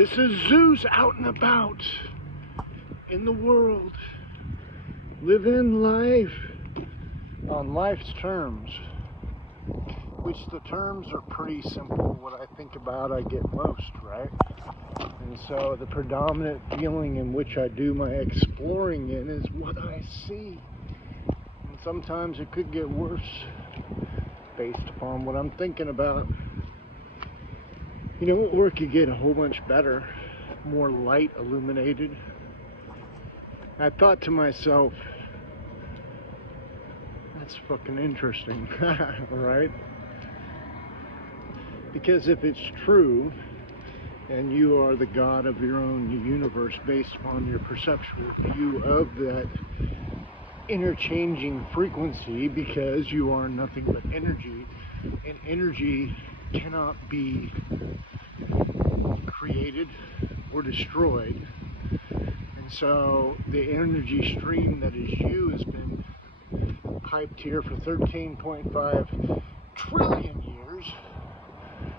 This is Zeus out and about in the world, living life on life's terms, which the terms are pretty simple. What I think about, I get most, right? And so the predominant feeling in which I do my exploring in is what I see. And sometimes it could get worse based upon what I'm thinking about. You know, or it could get a whole bunch better, more light illuminated. I thought to myself, that's fucking interesting, right? Because if it's true, and you are the god of your own universe based upon your perceptual view of that interchanging frequency, because you are nothing but energy, and energy cannot be created or destroyed. And so the energy stream that is you has been piped here for 13.5 trillion years.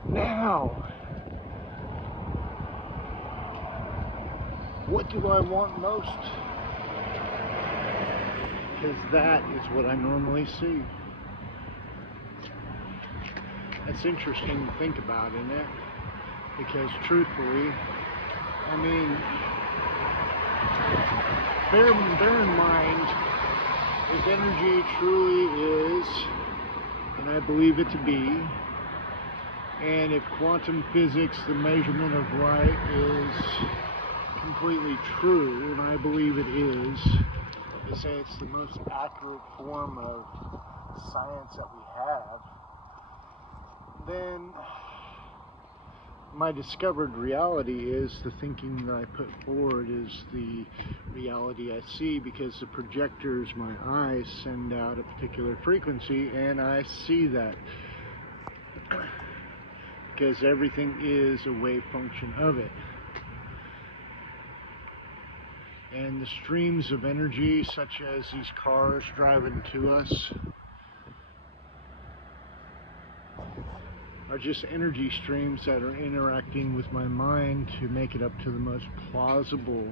Now, what do I want most? Because that is what I normally see. That's interesting to think about, isn't it? Because truthfully, I mean, bear in mind, if energy truly is, and I believe it to be, and if quantum physics, the measurement of light, is completely true, and I believe it is, they say it's the most accurate form of science that we have, then my discovered reality is the thinking that I put forward is the reality I see, because the projectors, my eyes, send out a particular frequency, and I see that. Because everything is a wave function of it. And the streams of energy, such as these cars driving to us, are just energy streams that are interacting with my mind to make it up to the most plausible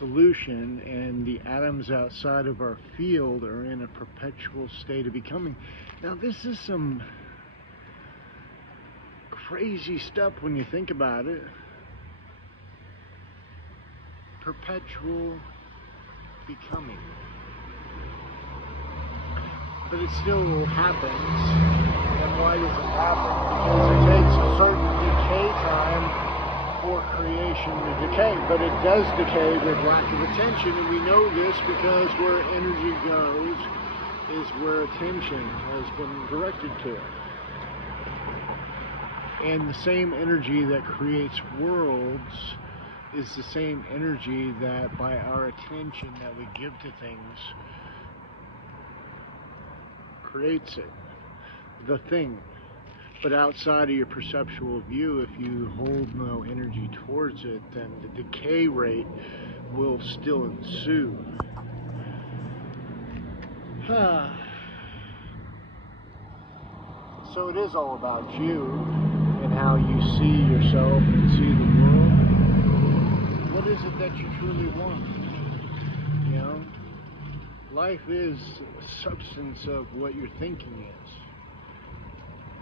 solution, and the atoms outside of our field are in a perpetual state of becoming. Now, this is some crazy stuff when you think about it. Perpetual becoming. But it still happens. And why does it happen? Because it takes a certain decay time for creation to decay. But it does decay with lack of attention, and we know this because where energy goes is where attention has been directed to it. And the same energy that creates worlds is the same energy that, by our attention that we give to things, creates it, the thing. But outside of your perceptual view, if you hold no energy towards it, then the decay rate will still ensue. So it is all about you and how you see yourself and see the world. What is it that you truly want? You know, life is a substance of what your thinking is.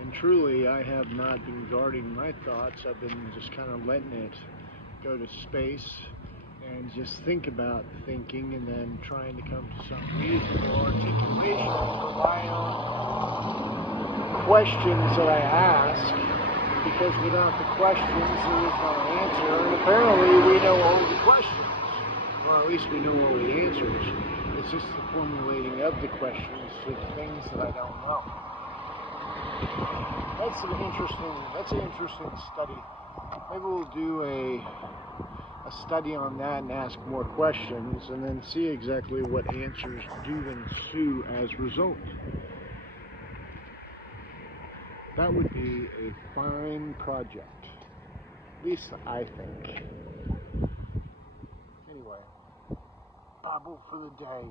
And truly, I have not been guarding my thoughts. I've been just kind of letting it go to space and just think about thinking, and then trying to come to some reasonable articulation for my own questions that I ask. Because without the questions, there is no answer. And apparently, we know all the questions. Or at least we know all the answers. It's just the formulating of the questions to the things that I don't know. That's an interesting study. Maybe we'll do a study on that and ask more questions, and then see exactly what answers do ensue as a result. That would be a fine project. At least I think. Anyway, babble for the day.